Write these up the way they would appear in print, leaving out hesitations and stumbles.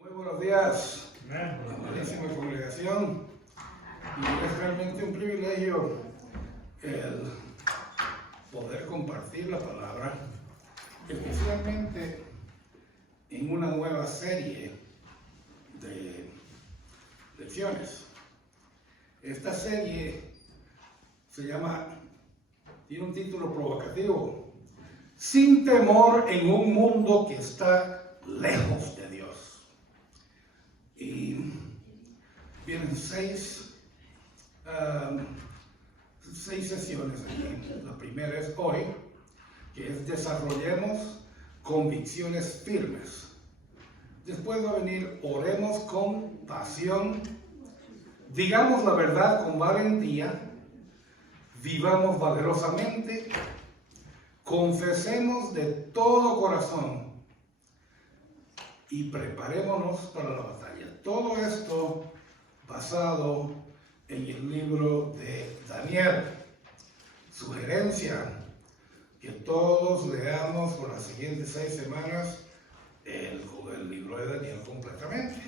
Muy buenos días, amadísima congregación. Y es realmente un privilegio el poder compartir la palabra, especialmente en una nueva serie de lecciones. Esta serie tiene un título provocativo: Sin temor en un mundo que está lejos de Dios. Y vienen seis sesiones aquí. La primera es hoy, que es desarrollemos convicciones firmes. Después va a venir oremos con pasión, digamos la verdad con valentía, vivamos valerosamente, confesemos de todo corazón y preparémonos para la batalla. Todo esto basado en el libro de Daniel. Sugerencia: que todos leamos por las siguientes 6 semanas el libro de Daniel completamente,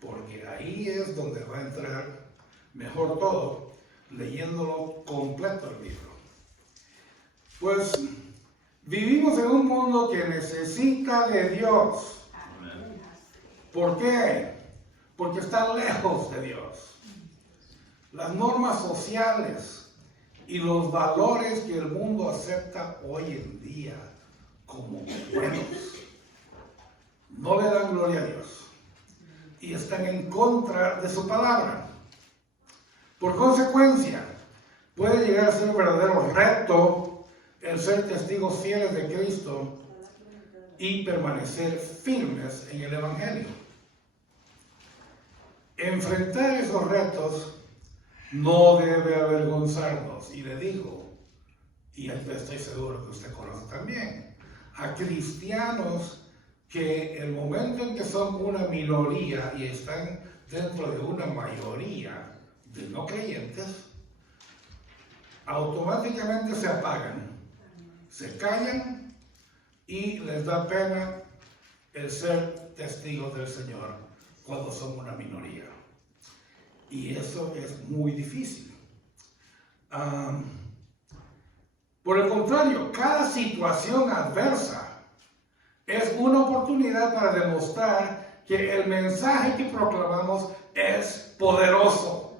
porque ahí es donde va a entrar mejor todo, leyéndolo completo el libro. Pues vivimos en un mundo que necesita de Dios. ¿Por qué? Porque está lejos de Dios. Las normas sociales y los valores que el mundo acepta hoy en día como buenos no le dan gloria a Dios y están en contra de su palabra. Por consecuencia, puede llegar a ser un verdadero reto el ser testigos fieles de Cristo y permanecer firmes en el Evangelio. Enfrentar esos retos no debe avergonzarnos, y le digo, y estoy seguro que usted conoce también, a cristianos que el momento en que son una minoría y están dentro de una mayoría de no creyentes, automáticamente se apagan, se callan y les da pena el ser testigos del Señor cuando son una minoría. Y eso es muy difícil. Por el contrario, cada situación adversa es una oportunidad para demostrar que el mensaje que proclamamos es poderoso.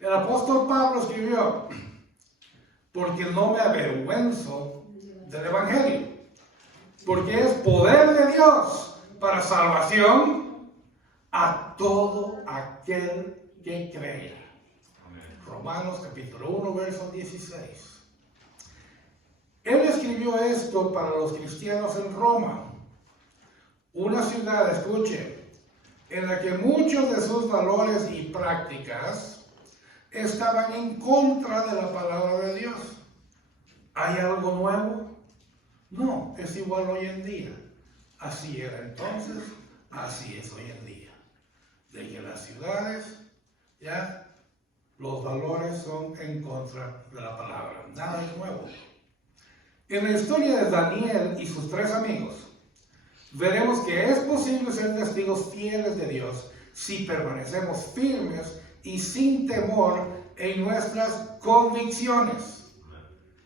El apóstol Pablo escribió: porque no me avergüenzo del Evangelio, porque es poder de Dios para salvación a todo aquel que cree. Romanos capítulo 1, verso 16. Él escribió esto para los cristianos en Roma, una ciudad, escuche, en la que muchos de sus valores y prácticas estaban en contra de la palabra de Dios. ¿Hay algo nuevo? No, es igual hoy en día. Así era entonces, así es hoy en día. De que las ciudades, ya, los valores son en contra de la palabra. Nada es nuevo. En la historia de Daniel y sus 3 amigos, veremos que es posible ser testigos fieles de Dios si permanecemos firmes y sin temor en nuestras convicciones.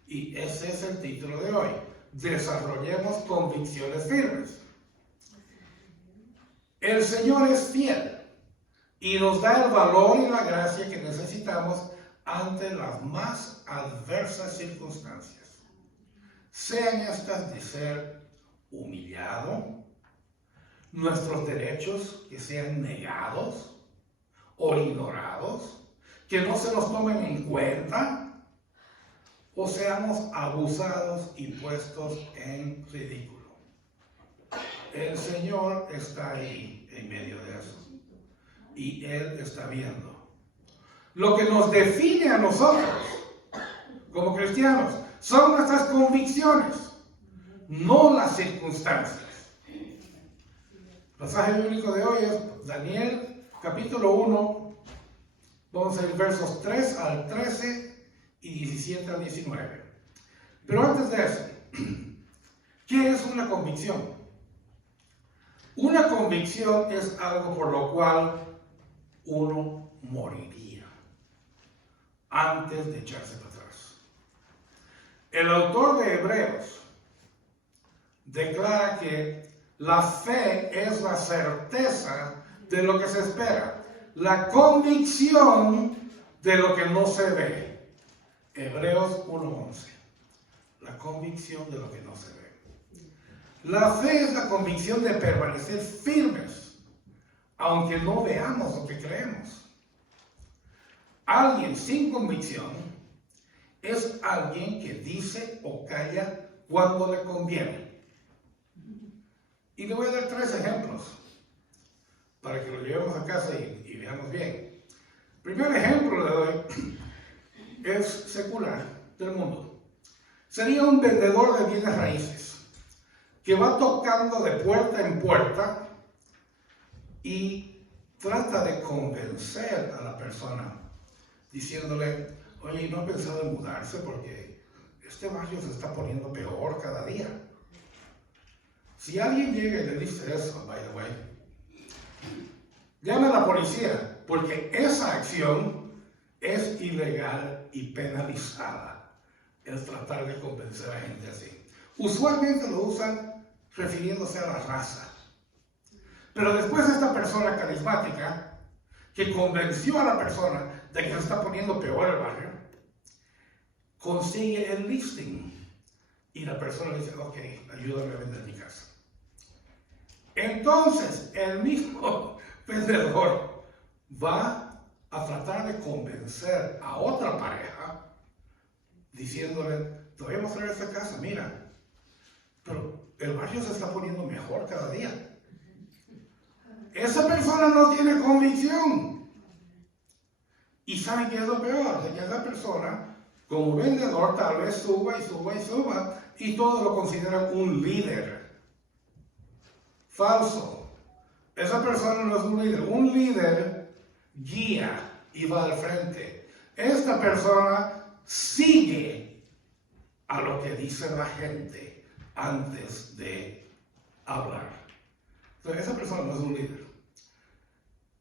Y ese es el título de hoy: desarrollemos convicciones firmes. El Señor es fiel y nos da el valor y la gracia que necesitamos ante las más adversas circunstancias. Sean estas de ser humillado, nuestros derechos que sean negados o ignorados, que no se nos tomen en cuenta, o seamos abusados y puestos en ridículo. El Señor está ahí en medio de eso. Y Él está viendo. Lo que nos define a nosotros como cristianos son nuestras convicciones, no las circunstancias. El pasaje bíblico de hoy es Daniel capítulo 1, vamos a ir versos 3 al 13 y 17 al 19. Pero antes de eso, ¿qué es una convicción? Una convicción es algo por lo cual uno moriría antes de echarse para atrás. El autor de Hebreos declara que la fe es la certeza de lo que se espera, la convicción de lo que no se ve. Hebreos 1:11. La convicción de lo que no se ve. La fe es la convicción de permanecer firmes, aunque no veamos lo que creemos. Alguien sin convicción es alguien que dice o calla cuando le conviene. Y le voy a dar 3 ejemplos para que lo llevemos a casa y veamos bien. El primer ejemplo le doy es secular del mundo. Sería un vendedor de bienes raíces que va tocando de puerta en puerta y trata de convencer a la persona diciéndole, oye, ¿no ha pensado en mudarse? Porque este barrio se está poniendo peor cada día. Si alguien llega y le dice eso, by the way, llame a la policía, porque esa acción es ilegal y penalizada, el tratar de convencer a gente así. Usualmente lo usan refiriéndose a la raza. Pero después esta persona carismática, que convenció a la persona de que se está poniendo peor el barrio, consigue el listing. Y la persona le dice, ok, ayúdame a vender mi casa. Entonces, el mismo vendedor va a tratar de convencer a otra pareja, diciéndole, te voy a mostrar esta casa, mira, pero el barrio se está poniendo mejor cada día. Esa persona no tiene convicción. ¿Y saben qué es lo peor? De que esa persona, como vendedor, tal vez suba y suba y suba, y todos lo consideran un líder. Falso. Esa persona no es un líder. Un líder guía y va al frente. Esta persona sigue a lo que dice la gente antes de hablar. Entonces, esa persona no es un líder.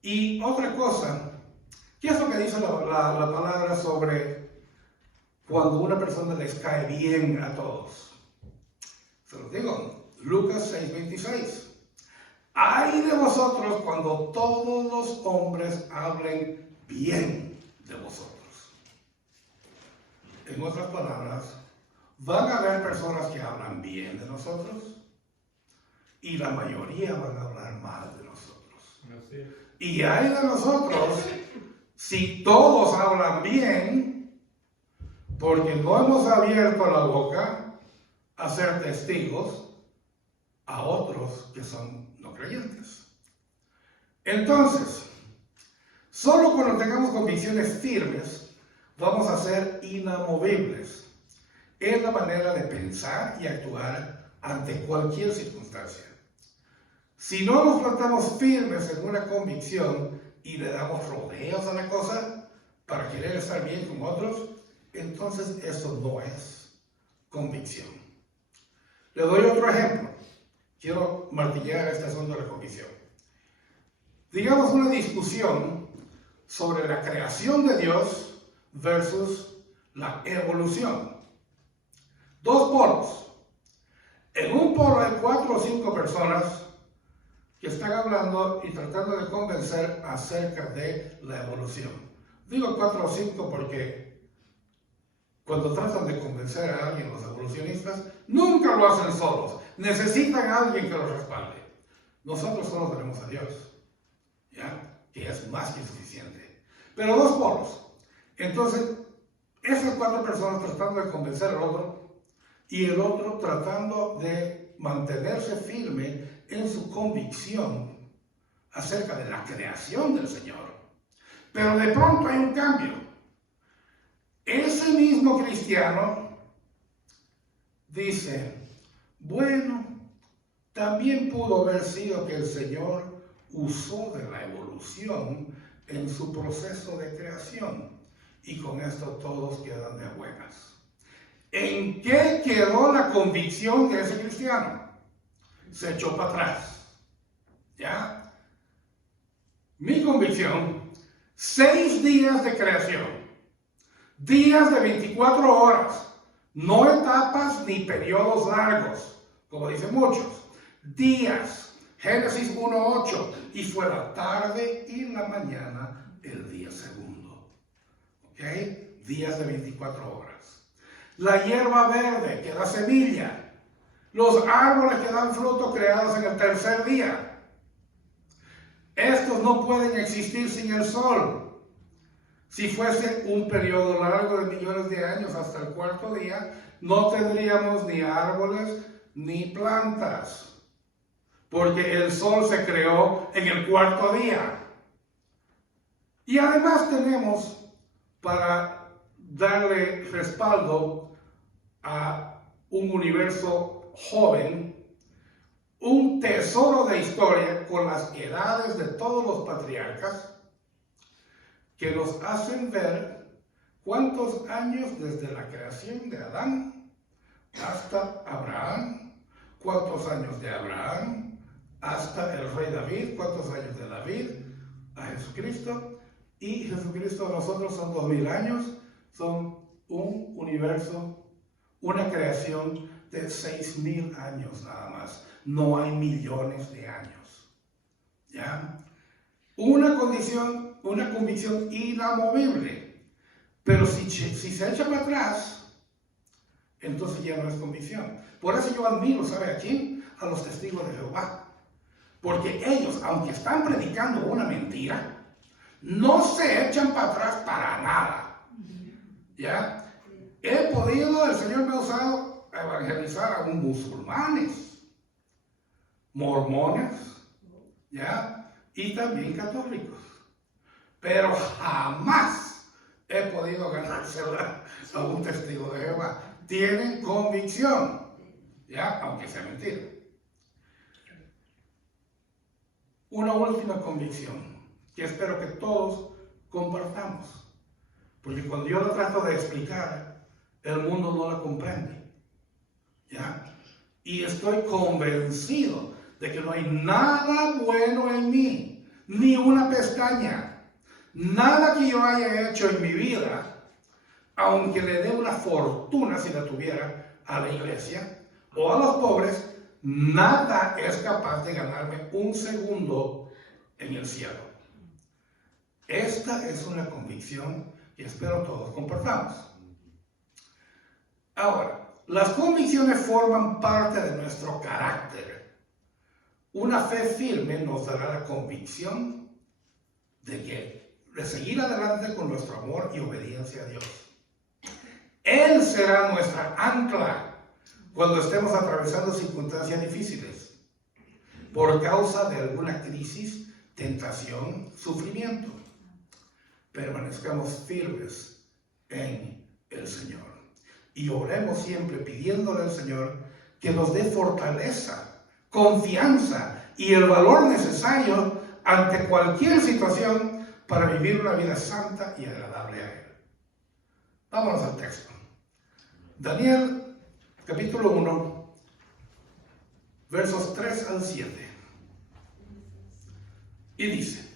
Y otra cosa, ¿qué es lo que dice la palabra sobre cuando una persona les cae bien a todos? Se los digo, Lucas 6:26. Ay de vosotros cuando todos los hombres hablen bien de vosotros. En otras palabras, van a haber personas que hablan bien de nosotros y la mayoría van a hablar mal de nosotros. Y hay de nosotros si todos hablan bien, porque no hemos abierto la boca a ser testigos a otros que son no creyentes. Entonces, solo cuando tengamos convicciones firmes, vamos a ser inamovibles en la manera de pensar y actuar ante cualquier circunstancia. Si no nos plantamos firmes en una convicción y le damos rodeos a la cosa para querer estar bien con otros, entonces eso no es convicción. Le doy otro ejemplo. Quiero martillar este asunto de la convicción. Digamos una discusión sobre la creación de Dios versus la evolución. 2 polos. En un polo hay 4 o 5 personas que están hablando y tratando de convencer acerca de la evolución. Digo 4 o 5 porque cuando tratan de convencer a alguien, los evolucionistas, nunca lo hacen solos. Necesitan a alguien que los respalde. Nosotros solo tenemos a Dios, ¿ya? Que es más que suficiente. Pero 2 polos. Entonces, esas 4 personas tratando de convencer al otro y el otro tratando de mantenerse firme en su convicción acerca de la creación del Señor. Pero de pronto hay un cambio. Ese mismo cristiano dice, bueno, también pudo haber sido que el Señor usó de la evolución en su proceso de creación y con esto todos quedan de buenas. ¿En qué quedó la convicción de ese cristiano? Se echó para atrás. ¿Ya? Mi convicción, 6 días de creación, días de 24 horas, no etapas ni periodos largos, como dicen muchos, días, Génesis 1:8, y fue la tarde y la mañana el día segundo. ¿Ok? Días de 24 horas. La hierba verde que da semilla, los árboles que dan fruto creados en el tercer día. Estos no pueden existir sin el sol. Si fuese un periodo largo de millones de años hasta el cuarto día, no tendríamos ni árboles ni plantas, porque el sol se creó en el cuarto día. Y además tenemos, para darle respaldo a un universo joven, un tesoro de historia con las edades de todos los patriarcas que nos hacen ver cuántos años desde la creación de Adán hasta Abraham, cuántos años de Abraham hasta el rey David, cuántos años de David a Jesucristo, y Jesucristo a nosotros son 2000 años, son un universo, una creación de 6000 años nada más. No hay millones de años. ¿Ya? Una convicción inamovible. Pero si se echa para atrás, entonces ya no es convicción. Por eso yo admiro, ¿sabe a quién? A los testigos de Jehová. Porque ellos, aunque están predicando una mentira, no se echan para atrás para nada. ¿Ya? El Señor me ha usado a evangelizar a musulmanes, mormones, ¿ya? Y también católicos. Pero jamás he podido ganársela a un testigo de Jehová. Tienen convicción, ¿ya? Aunque sea mentira. Una última convicción que espero que todos compartamos. Porque cuando yo la trato de explicar, el mundo no la comprende. ¿Ya? Y estoy convencido de que no hay nada bueno en mí, ni una pestaña. Nada que yo haya hecho en mi vida, aunque le dé una fortuna si la tuviera a la iglesia o a los pobres, nada es capaz de ganarme un segundo en el cielo. Esta es una convicción que espero todos compartamos. Ahora, las convicciones forman parte de nuestro carácter. Una fe firme nos dará la convicción de seguir adelante con nuestro amor y obediencia a Dios. Él será nuestra ancla cuando estemos atravesando circunstancias difíciles por causa de alguna crisis, tentación, sufrimiento. Permanezcamos firmes en el Señor y oremos siempre pidiéndole al Señor que nos dé fortaleza, confianza y el valor necesario ante cualquier situación para vivir una vida santa y agradable a Él. Vámonos al texto. Daniel, capítulo 1, versos 3 al 7. Y dice: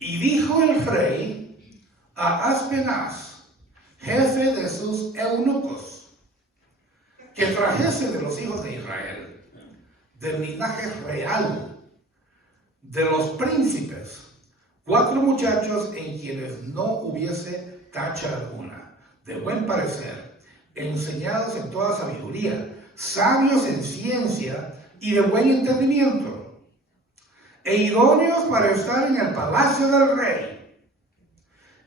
Y dijo el rey a Aspenaz, jefe de sus eunucos, que trajese de los hijos de Israel, del linaje real, de los príncipes, 4 muchachos en quienes no hubiese tacha alguna, de buen parecer, enseñados en toda sabiduría, sabios en ciencia y de buen entendimiento, e idóneos para estar en el palacio del rey,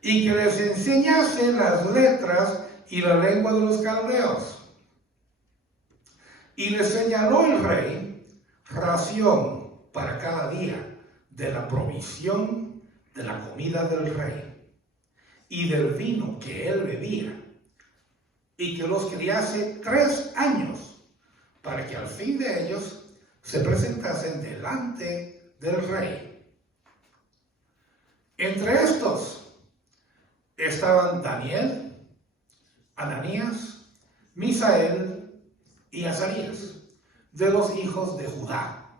y que les enseñase las letras y la lengua de los caldeos. Y les señaló el rey ración para cada día de la provisión de la comida del rey y del vino que él bebía, y que los criase 3 años, para que al fin de ellos se presentasen delante del rey. Entre estos estaban Daniel, Ananías, Misael y Azarías, de los hijos de Judá.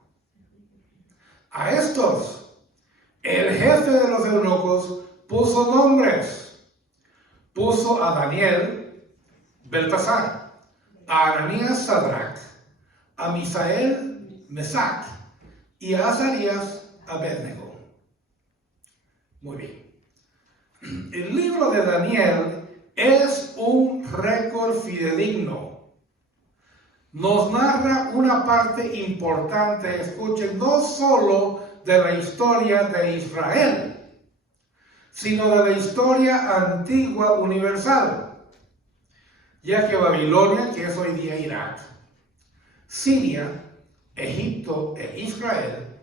A estos, el jefe de los eunucos puso nombres. Puso a Daniel, Beltasar, a Ananías, Sadrach, a Misael, Mesac, y a Azarías, Abednego. Muy bien. El libro de Daniel es un récord fidedigno. Nos narra una parte importante, escuchen, no solo de la historia de Israel, sino de la historia antigua universal, ya que Babilonia, que es hoy día Irak, Siria, Egipto e Israel,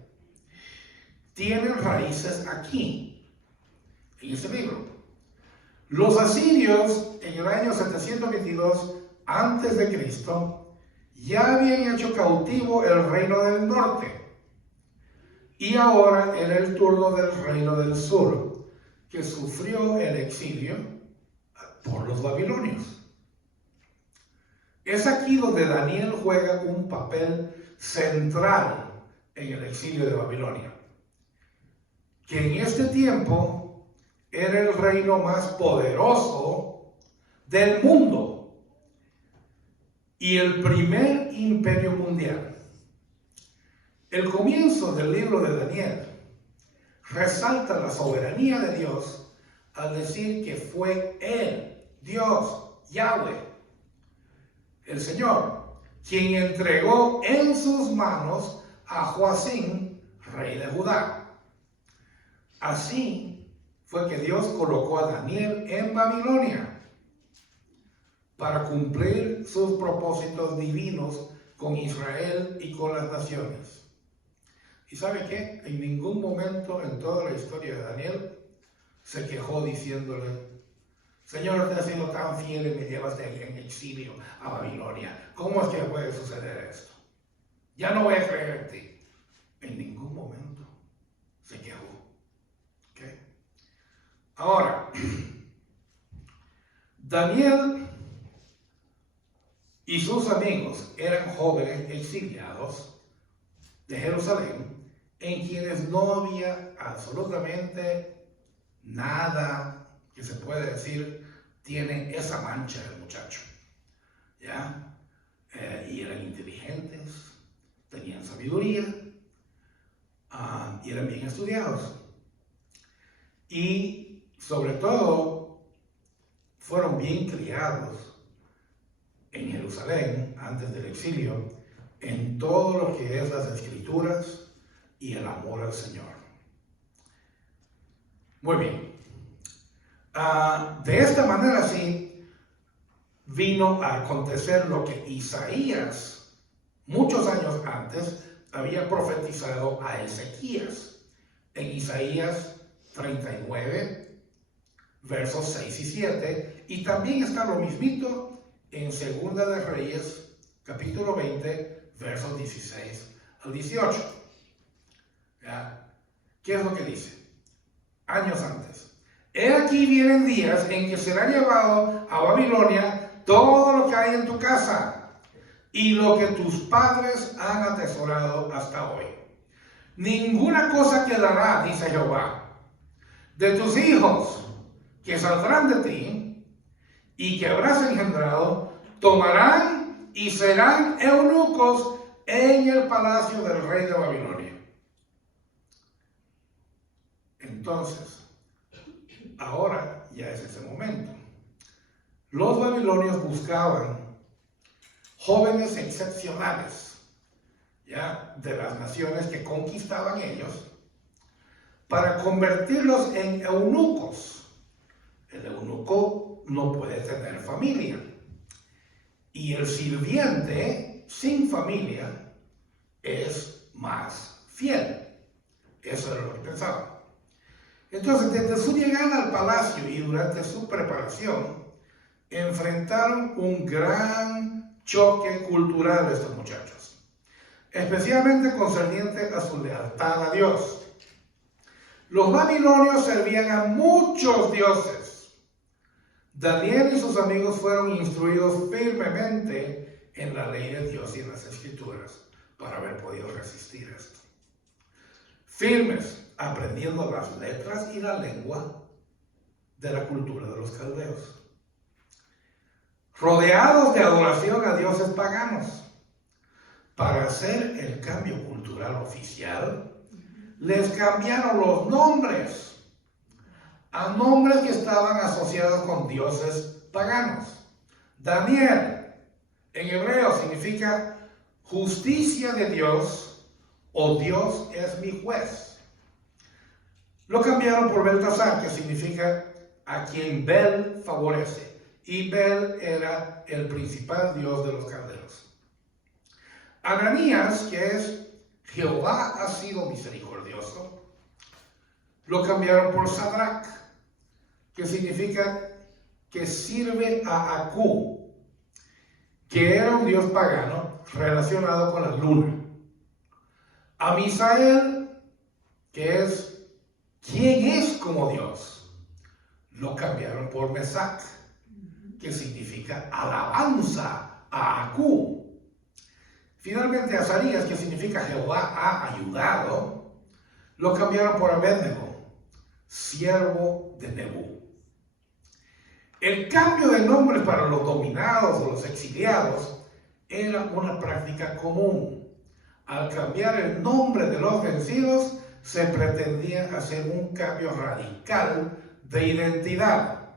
tienen raíces aquí, en este libro. Los asirios, en el año 722 a.C., ya habían hecho cautivo el reino del norte, y ahora era el turno del reino del sur, que sufrió el exilio por los babilonios. Es aquí donde Daniel juega un papel central en el exilio de Babilonia, que en este tiempo era el reino más poderoso del mundo y el primer imperio mundial. El comienzo del libro de Daniel resalta la soberanía de Dios al decir que fue Él, Dios, Yahweh, el Señor, quien entregó en sus manos a Joacim, rey de Judá. Así fue que Dios colocó a Daniel en Babilonia para cumplir sus propósitos divinos con Israel y con las naciones. ¿Y sabe qué? En ningún momento en toda la historia de Daniel se quejó diciéndole: Señor, te has sido tan fiel y me llevas de ahí en exilio a Babilonia. ¿Cómo es que puede suceder esto? Ya no voy a creer en ti. En ningún momento se quejó. ¿Okay? Ahora, Daniel y sus amigos eran jóvenes exiliados de Jerusalén, en quienes no había absolutamente nada que se puede decir tiene esa mancha el muchacho, ¿ya? Y eran inteligentes, tenían sabiduría, y eran bien estudiados. Y sobre todo, fueron bien criados en Jerusalén, antes del exilio, en todo lo que es las escrituras y el amor al Señor. Muy bien. De esta manera sí vino a acontecer lo que Isaías, muchos años antes, había profetizado a Ezequías en Isaías 39, versos 6 y 7, y también está lo mismito en Segunda de Reyes, capítulo 20, versos 16 al 18. ¿Ya? ¿Qué es lo que dice? Años antes. He aquí vienen días en que será llevado a Babilonia todo lo que hay en tu casa y lo que tus padres han atesorado hasta hoy. Ninguna cosa quedará, dice Jehová, de tus hijos que saldrán de ti y que habrás engendrado, tomarán y serán eunucos en el palacio del rey de Babilonia. Entonces, ahora ya es ese momento. Los babilonios buscaban jóvenes excepcionales, ya, de las naciones que conquistaban ellos, para convertirlos en eunucos. El eunuco no puede tener familia, y el sirviente sin familia es más fiel. Eso era lo que pensaban. Entonces, desde su llegada al palacio y durante su preparación, enfrentaron un gran choque cultural de estos muchachos, especialmente concerniente a su lealtad a Dios. Los babilonios servían a muchos dioses. Daniel y sus amigos fueron instruidos firmemente en la ley de Dios y en las escrituras para haber podido resistir esto. firmes, aprendiendo las letras y la lengua de la cultura de los caldeos. Rodeados de adoración a dioses paganos. Para hacer el cambio cultural oficial, les cambiaron los nombres a nombres que estaban asociados con dioses paganos. Daniel, en hebreo, significa justicia de Dios o Dios es mi juez. Lo cambiaron por Beltasar, que significa a quien Bel favorece. Y Bel era el principal dios de los caldeos. Ananías, que es Jehová ha sido misericordioso, lo cambiaron por Sadrach, que significa que sirve a Aku, que era un dios pagano relacionado con la luna. A Misael, que es ¿quién es como Dios? Lo cambiaron por Mesach, que significa alabanza a Aku. Finalmente, Azarías, que significa Jehová ha ayudado, lo cambiaron por Abednego, siervo de Nebú. El cambio de nombres para los dominados o los exiliados era una práctica común. Al cambiar el nombre de los vencidos, se pretendía hacer un cambio radical de identidad,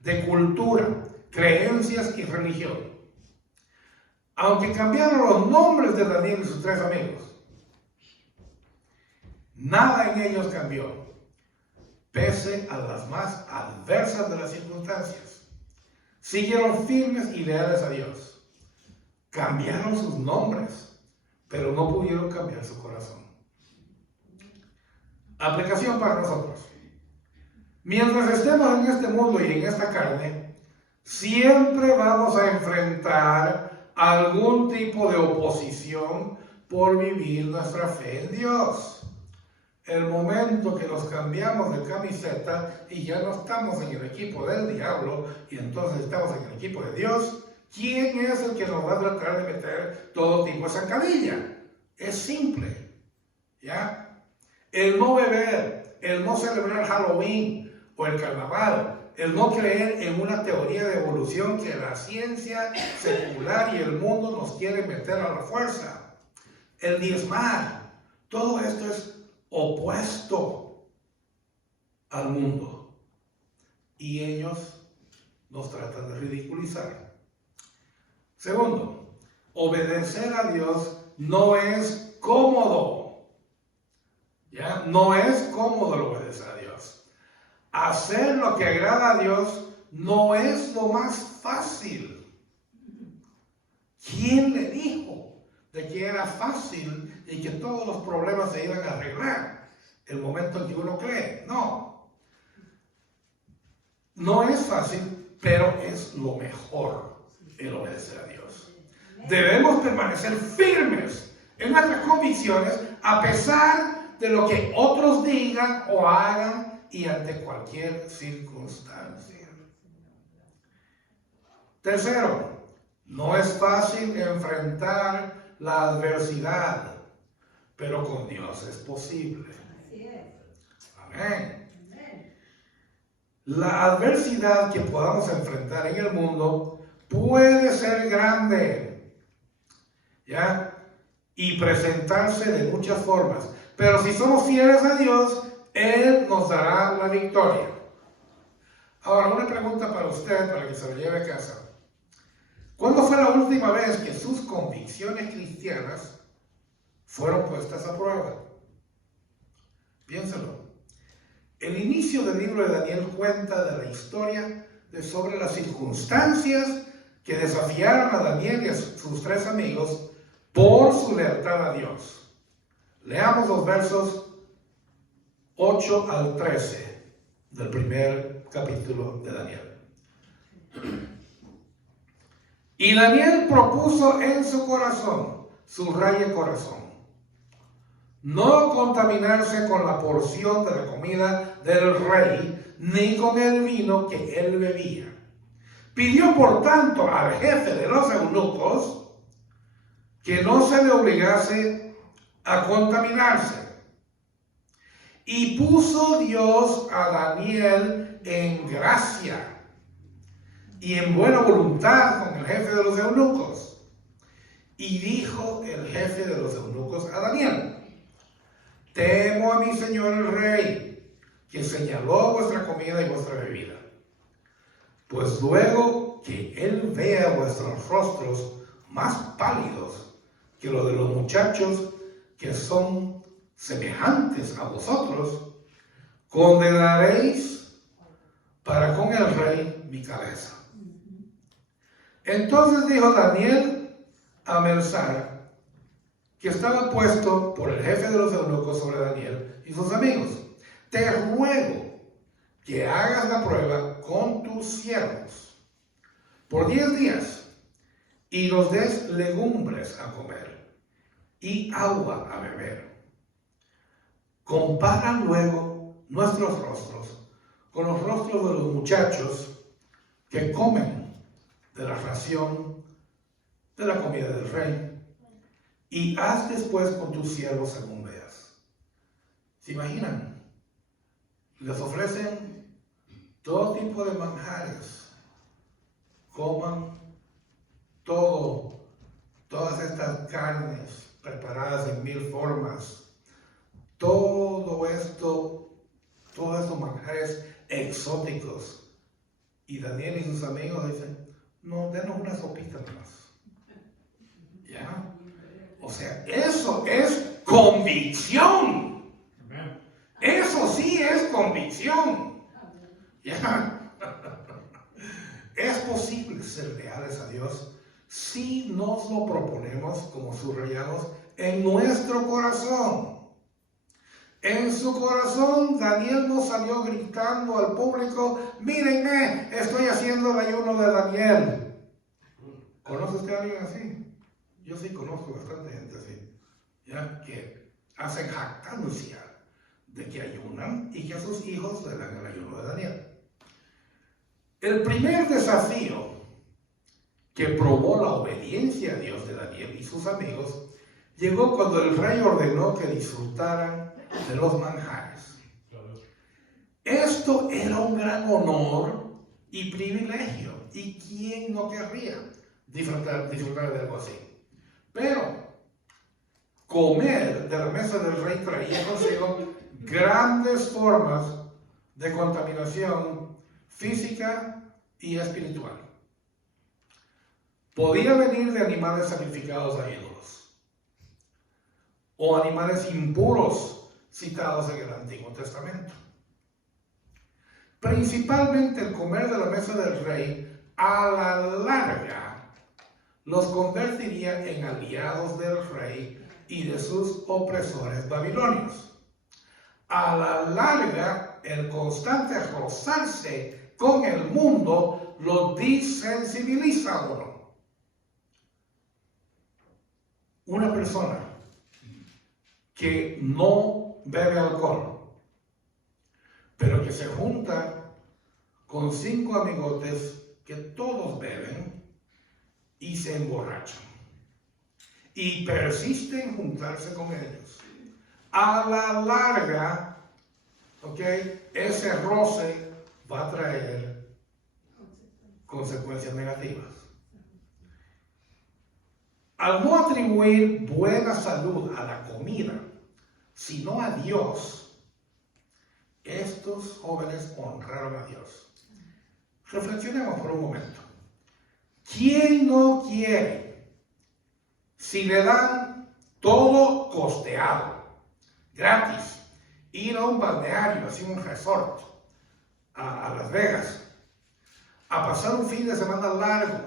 de cultura, creencias y religión. Aunque cambiaron los nombres de Daniel y sus 3 amigos, nada en ellos cambió, pese a las más adversas de las circunstancias. Siguieron firmes y leales a Dios. Cambiaron sus nombres, pero no pudieron cambiar su corazón. Aplicación para nosotros. Mientras estemos en este mundo y en esta carne, siempre vamos a enfrentar algún tipo de oposición por vivir nuestra fe en Dios. El momento que nos cambiamos de camiseta y ya no estamos en el equipo del diablo y entonces estamos en el equipo de Dios, ¿quién es el que nos va a tratar de meter todo tipo de zancadilla? Es simple, ¿ya? El no beber, el no celebrar Halloween o el carnaval, el no creer en una teoría de evolución que la ciencia secular y el mundo nos quiere meter a la fuerza. El diezmar, todo esto es opuesto al mundo. Y ellos nos tratan de ridiculizar. Segundo, obedecer a Dios no es cómodo. ¿Ya? No es cómodo obedecer a Dios. Hacer lo que agrada a Dios no es lo más fácil. ¿Quién le dijo de que era fácil y que todos los problemas se iban a arreglar el momento en que uno cree? No. No es fácil, pero es lo mejor el obedecer a Dios. Debemos permanecer firmes en nuestras convicciones a pesar de lo que otros digan o hagan y ante cualquier circunstancia. Tercero, no es fácil enfrentar la adversidad, pero con Dios es posible. Amén. La adversidad que podamos enfrentar en el mundo puede ser grande, ¿ya? Y presentarse de muchas formas. Pero si somos fieles a Dios, Él nos dará la victoria. Ahora, una pregunta para usted, para que se lo lleve a casa. ¿Cuándo fue la última vez que sus convicciones cristianas fueron puestas a prueba? Piénselo. El inicio del libro de Daniel cuenta de la historia sobre las circunstancias que desafiaron a Daniel y a sus 3 amigos por su lealtad a Dios. Leamos los versos 8 al 13 del primer capítulo de Daniel. Y Daniel propuso en su corazón, subraya corazón, no contaminarse con la porción de la comida del rey, ni con el vino que él bebía. Pidió por tanto al jefe de los eunucos que no se le obligase a contaminarse. Y puso Dios a Daniel en gracia y en buena voluntad con el jefe de los eunucos. Y dijo el jefe de los eunucos a Daniel: temo a mi señor el rey, que señaló vuestra comida y vuestra bebida. Pues luego que él vea vuestros rostros más pálidos que los de los muchachos que son semejantes a vosotros, condenaréis para con el rey mi cabeza. Entonces dijo Daniel a Melsar, que estaba puesto por el jefe de los eunucos sobre Daniel y sus amigos: te ruego que hagas la prueba con tus siervos por 10 días y nos des legumbres a comer y agua a beber. Compara luego nuestros rostros con los rostros de los muchachos que comen de la ración de la comida del rey, y haz después con tus siervos según veas. ¿Se imaginan? Les ofrecen todo tipo de manjares, coman todas estas carnes preparadas en 1000 formas, todos estos manjares exóticos. Y Daniel y sus amigos dicen: no, denos una sopita más. ¿Ya? O sea, eso es convicción. Eso sí es convicción. ¿Ya? Es posible ser leales a Dios si nos lo proponemos, como subrayamos, en nuestro corazón. En su corazón, Daniel no salió gritando al público: mírenme, estoy haciendo el ayuno de Daniel. ¿Conoce usted a alguien así? Yo sí conozco bastante gente así, ¿ya? Que hacen jactancia de que ayunan y que a sus hijos le dan el ayuno de Daniel. El primer desafío que probó la obediencia a Dios de Daniel y sus amigos llegó cuando el rey ordenó que disfrutaran de los manjares. Esto era un gran honor y privilegio, y quién no querría disfrutar de algo así. Pero comer de la mesa del rey traía consigo grandes formas de contaminación física y espiritual. Podía venir de animales sacrificados a ídolos, o animales impuros citados en el Antiguo Testamento. Principalmente el comer de la mesa del rey a la larga los convertiría en aliados del rey y de sus opresores babilonios. A la larga, el constante rozarse con el mundo lo desensibiliza a uno. Una persona que no bebe alcohol, pero que se junta con 5 amigotes que todos beben y se emborrachan, y persiste en juntarse con ellos, a la larga, ese roce va a traer consecuencias negativas. Al no atribuir buena salud a la comida, sino a Dios, estos jóvenes honraron a Dios. Reflexionemos por un momento. ¿Quién no quiere, si le dan todo costeado, gratis, ir a un balneario, así un resort, a Las Vegas, a pasar un fin de semana largo,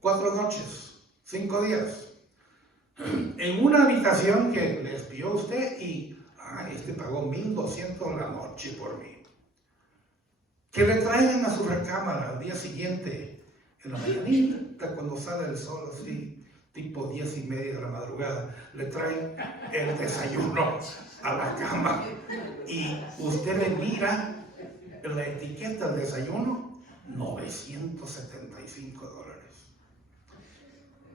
4 noches, 5 días, en una habitación que les pidió usted y pagó $1,200 la noche por mí? Que le traigan a su recámara al día siguiente, en la mañanita, cuando sale el sol, así, tipo 10:30 de la madrugada, le traen el desayuno a la cama y usted le mira la etiqueta del desayuno, $975.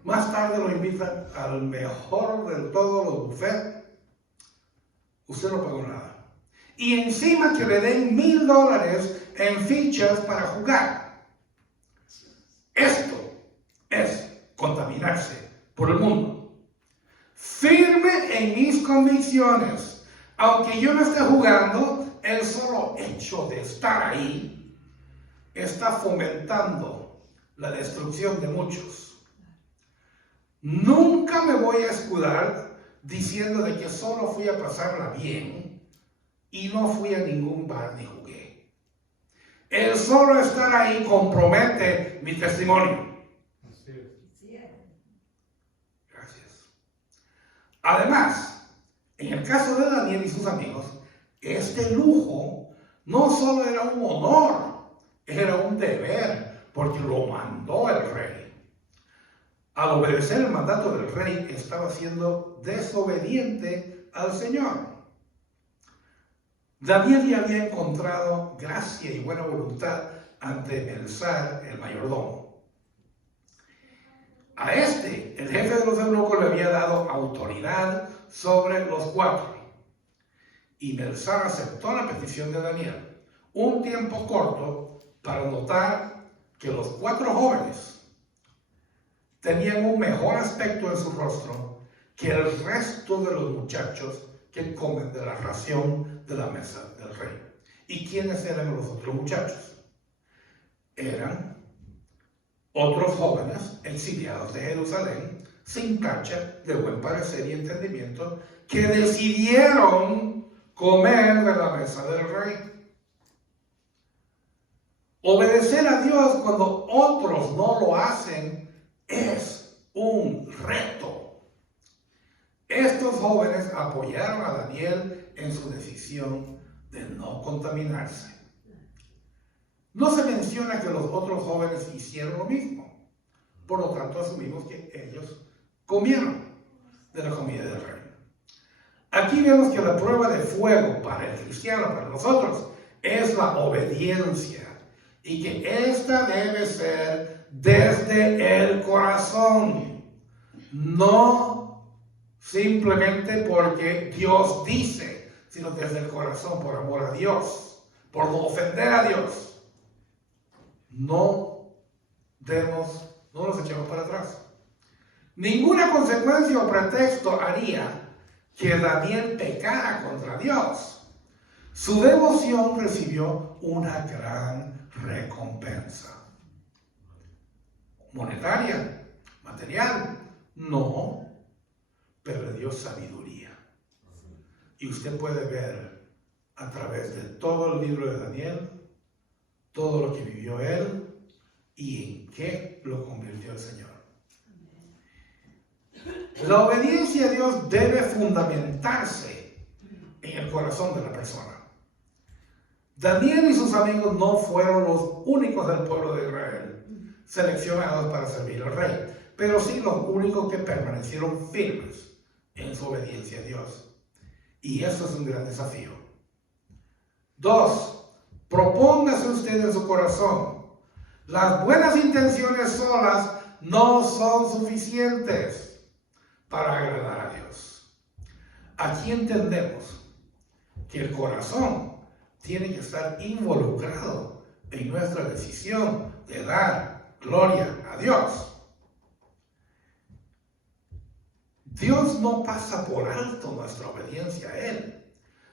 Más tarde lo invitan al mejor de todos los buffets. Usted no pagó nada. y encima que le den $1,000 en fichas para jugar. Esto es contaminarse por el mundo. Firme en mis convicciones, aunque yo no esté jugando, el solo hecho de estar ahí está fomentando la destrucción de muchos. Nunca me voy a escudar diciendo de que solo fui a pasarla bien y no fui a ningún bar ni jugué. El solo estar ahí compromete mi testimonio. Gracias. Además, en el caso de Daniel y sus amigos, este lujo no solo era un honor, era un deber, porque lo mandó el rey. Al obedecer el mandato del rey, estaba siendo desobediente al Señor. Daniel ya había encontrado gracia y buena voluntad ante Belsar, el mayordomo. A este, el jefe de los eunucos, le había dado autoridad sobre los 4. Y Belsar aceptó la petición de Daniel, un tiempo corto, para notar que los 4 jóvenes tenían un mejor aspecto en su rostro que el resto de los muchachos que comen de la ración de la mesa del rey. ¿Y quiénes eran los otros muchachos? Eran otros jóvenes exiliados de Jerusalén, sin tacha, de buen parecer y entendimiento, que decidieron comer de la mesa del rey. Obedecer a Dios cuando otros no lo hacen es un reto. Estos jóvenes apoyaron a Daniel en su decisión de no contaminarse. No se menciona que los otros jóvenes hicieron lo mismo. Por lo tanto, asumimos que ellos comieron de la comida del rey. Aquí vemos que la prueba de fuego para el cristiano, para nosotros, es la obediencia. Y que esta debe ser desde el corazón. No simplemente porque Dios dice, sino desde el corazón, por amor a Dios, por no ofender a Dios. No nos echemos para atrás. Ninguna consecuencia o pretexto haría que Daniel pecara contra Dios. Su devoción recibió una gran recompensa. ¿Monetaria? ¿Material? No, pero le dio sabiduría. Y usted puede ver a través de todo el libro de Daniel, todo lo que vivió él y en qué lo convirtió el Señor. La obediencia a Dios debe fundamentarse en el corazón de la persona. Daniel y sus amigos no fueron los únicos del pueblo de Israel seleccionados para servir al rey, pero sí los únicos que permanecieron firmes en su obediencia a Dios. Y eso es un gran desafío. 2. Propóngase usted en su corazón. Las buenas intenciones solas no son suficientes para agradar a Dios. Aquí entendemos que el corazón tiene que estar involucrado en nuestra decisión de dar gloria a Dios. Dios no pasa por alto nuestra obediencia a Él.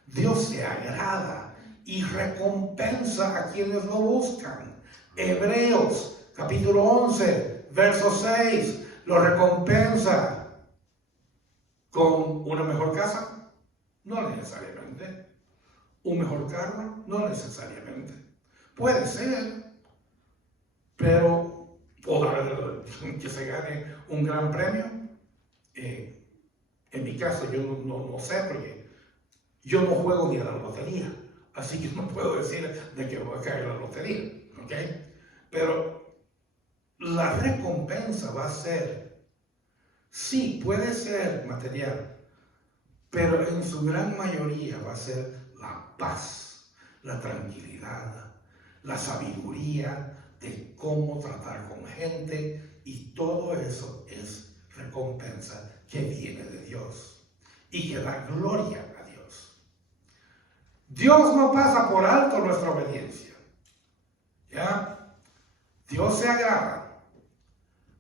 Dios se agrada y recompensa a quienes lo buscan. Hebreos capítulo 11, verso 6, lo recompensa con una mejor casa, no necesariamente. Un mejor carro, no necesariamente. Puede ser, pero podrá que se gane un gran premio. En mi caso yo no sé, porque yo no juego ni a la lotería, así que no puedo decir de que voy a caer la lotería, ¿ok? Pero la recompensa va a ser, sí, puede ser material, pero en su gran mayoría va a ser la paz, la tranquilidad, la sabiduría de cómo tratar con gente, y todo eso es recompensa que viene de Dios y que da gloria a Dios. Dios no pasa por alto nuestra obediencia. ¿Ya? Dios se agrada.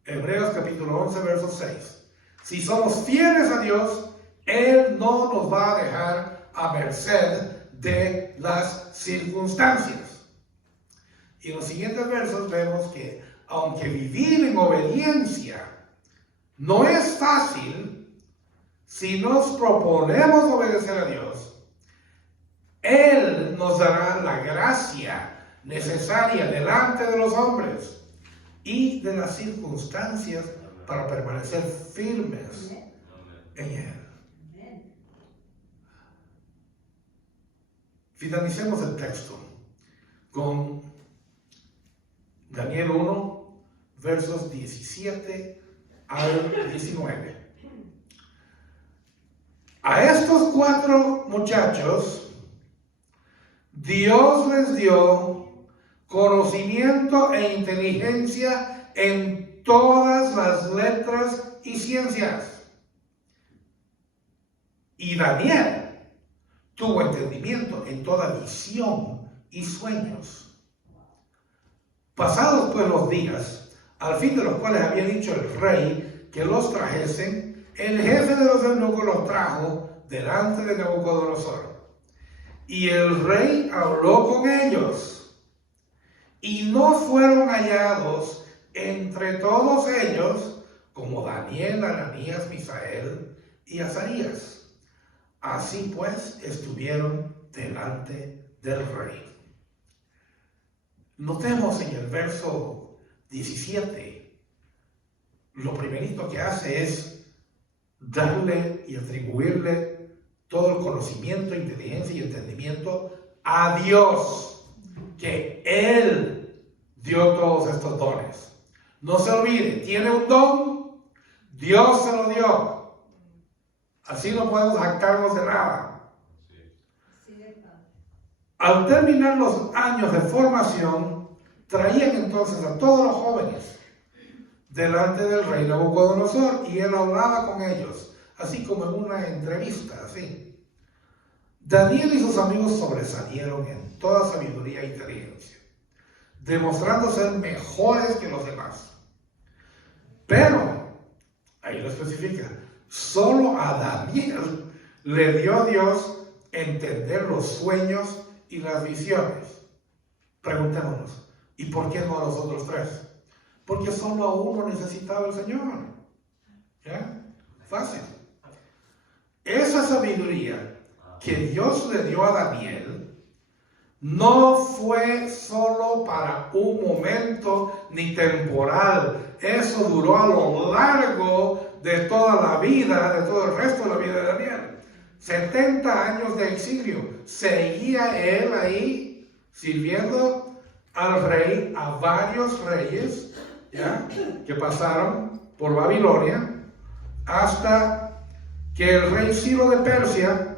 Hebreos capítulo 11, verso 6. Si somos fieles a Dios, Él no nos va a dejar a merced de las circunstancias. Y en los siguientes versos vemos que aunque vivir en obediencia no es fácil, si nos proponemos obedecer a Dios, Él nos dará la gracia necesaria delante de los hombres y de las circunstancias para permanecer firmes en Él. Finalicemos el texto con Daniel 1, versos 17 al 19. A estos 4 muchachos, Dios les dio conocimiento e inteligencia en todas las letras y ciencias. Y Daniel tuvo entendimiento en toda visión y sueños. Pasados pues los días, al fin de los cuales había dicho el rey que los trajesen, el jefe de los eunucos los trajo delante de Nabucodonosor. Y el rey habló con ellos, y no fueron hallados entre todos ellos como Daniel, Ananías, Misael y Azarías. Así pues estuvieron delante del rey. Notemos en el verso 17, lo primerito que hace es darle y atribuirle todo el conocimiento, inteligencia y entendimiento a Dios, que Él dio todos estos dones. No se olvide, tiene un don, Dios se lo dio. Así no podemos jactarnos de nada. Al terminar los años de formación, traían entonces a todos los jóvenes delante del rey Nabucodonosor, y él hablaba con ellos, así como en una entrevista, así. Daniel y sus amigos sobresalieron en toda sabiduría e inteligencia, demostrando ser mejores que los demás. Pero, ahí lo especifica, solo a Daniel le dio Dios entender los sueños y las visiones. Preguntémonos, ¿y por qué no a los otros 3? Porque solo a uno necesitaba el Señor. ¿Ya? Fácil. Esa sabiduría que Dios le dio a Daniel no fue solo para un momento ni temporal. Eso duró a lo largo de toda la vida, de todo el resto de la vida de Daniel. 70 años de exilio. Seguía él ahí sirviendo al rey, a varios reyes, ¿ya?, que pasaron por Babilonia, hasta que el rey Ciro de Persia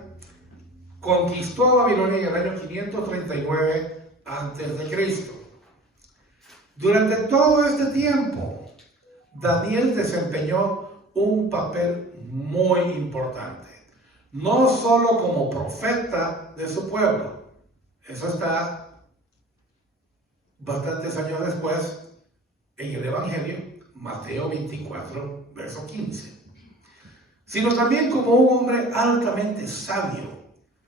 conquistó a Babilonia en el año 539 a.C. Durante todo este tiempo, Daniel desempeñó un papel muy importante, no solo como profeta de su pueblo, eso está bastantes años después en el Evangelio, Mateo 24, verso 15, sino también como un hombre altamente sabio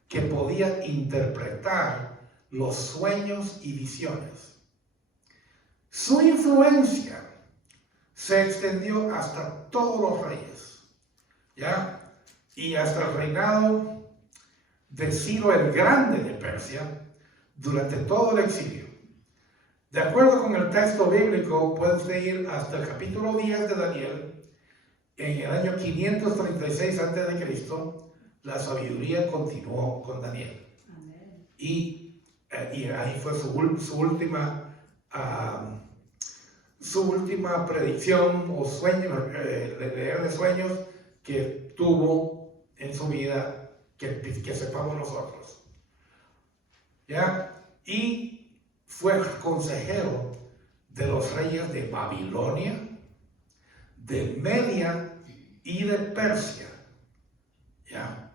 que podía interpretar los sueños y visiones. Su influencia se extendió hasta todos los reyes, ¿ya?, y hasta el reinado de Ciro el Grande de Persia durante todo el exilio. De acuerdo con el texto bíblico, puedes leer hasta el capítulo 10 de Daniel. En el año 536 a.C., la sabiduría continuó con Daniel. Y ahí fue su última predicción o sueño, leer de sueños que tuvo en su vida, que sepamos nosotros. ¿Ya? Y fue consejero de los reyes de Babilonia, de Media y de Persia. ¿Ya?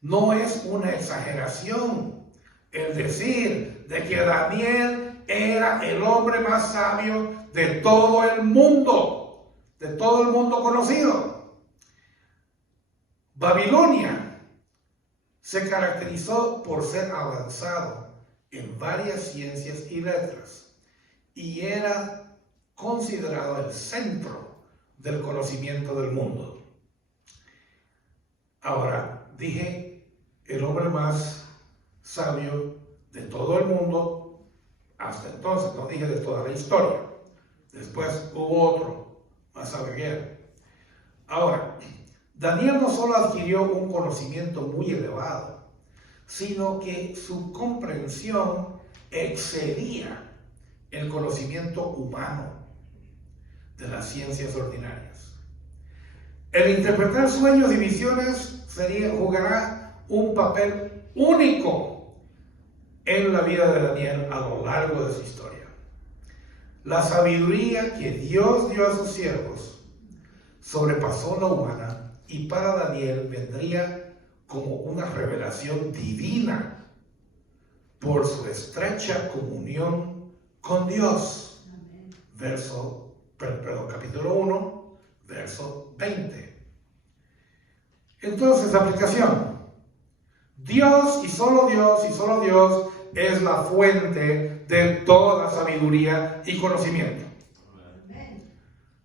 No es una exageración el decir de que Daniel era el hombre más sabio de todo el mundo conocido. Babilonia se caracterizó por ser avanzado en varias ciencias y letras y era considerado el centro del conocimiento del mundo. Ahora, dije el hombre más sabio de todo el mundo hasta entonces, no dije de toda la historia. Después hubo otro más sabio que él. Ahora, Daniel no solo adquirió un conocimiento muy elevado, sino que su comprensión excedía el conocimiento humano de las ciencias ordinarias. El interpretar sueños y visiones jugará un papel único en la vida de Daniel a lo largo de su historia. La sabiduría que Dios dio a sus siervos sobrepasó la humana y para Daniel vendría como una revelación divina por su estrecha comunión con Dios. Capítulo 1, verso 20. Entonces, aplicación. Dios y solo Dios es la fuente de toda sabiduría y conocimiento.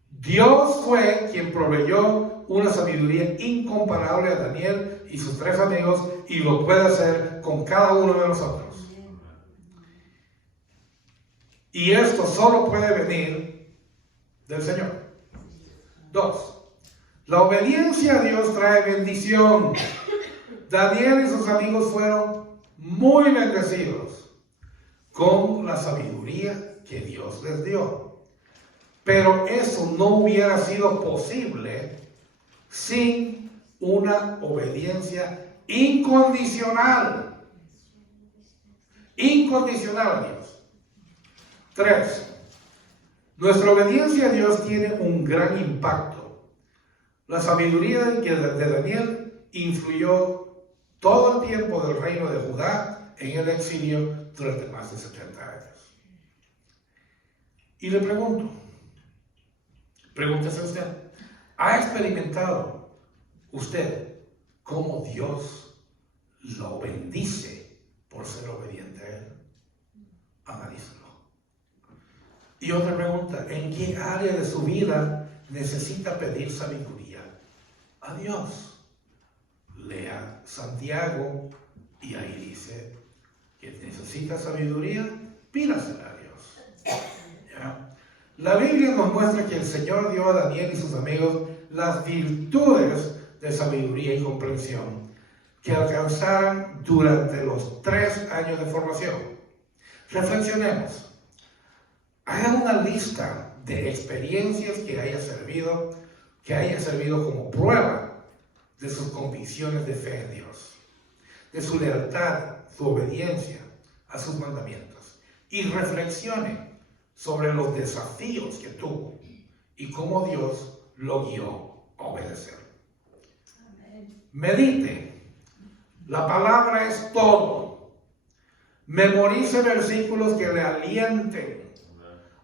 Dios fue quien proveyó una sabiduría incomparable a Daniel y sus 3 amigos y lo puede hacer con cada uno de nosotros. Y esto solo puede venir del Señor. 2. La obediencia a Dios trae bendición. Daniel y sus amigos fueron muy bendecidos con la sabiduría que Dios les dio. Pero eso no hubiera sido posible sin una obediencia incondicional. Incondicional a Dios. 3. Nuestra obediencia a Dios tiene un gran impacto. La sabiduría de Daniel influyó todo el tiempo del reino de Judá en el exilio durante más de 70 años. Y le pregúntese usted, ¿ha experimentado usted cómo Dios lo bendice por ser obediente a Él? Analízalo. Y otra pregunta, ¿en qué área de su vida necesita pedir sabiduría a Dios? Lea Santiago y ahí dice que necesita sabiduría, pídasela a Dios. ¿Ya? La Biblia nos muestra que el Señor dio a Daniel y sus amigos las virtudes de sabiduría y comprensión que alcanzaron durante los 3 años de formación. Reflexionemos. Haga una lista de experiencias que haya servido como prueba de sus convicciones de fe en Dios, de su lealtad, su obediencia a sus mandamientos. Y reflexione sobre los desafíos que tuvo y cómo Dios lo guió a obedecer. Amén. Medite. La palabra es todo. Memorice versículos que le alienten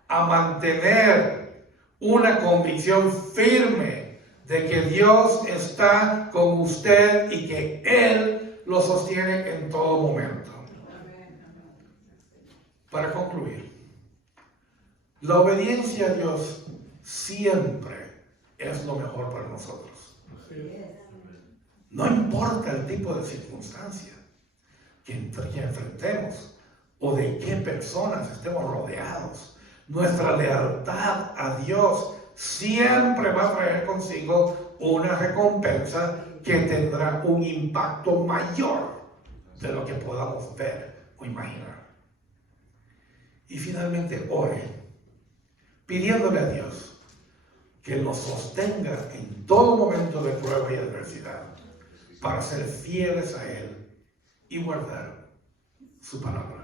a mantener una convicción firme de que Dios está con usted y que Él lo sostiene en todo momento. Para concluir, la obediencia a Dios siempre es lo mejor para nosotros. No importa el tipo de circunstancia que enfrentemos o de qué personas estemos rodeados, nuestra lealtad a Dios siempre va a traer consigo una recompensa que tendrá un impacto mayor de lo que podamos ver o imaginar. Y finalmente ore, pidiéndole a Dios que nos sostenga en todo momento de prueba y adversidad para ser fieles a Él y guardar su palabra.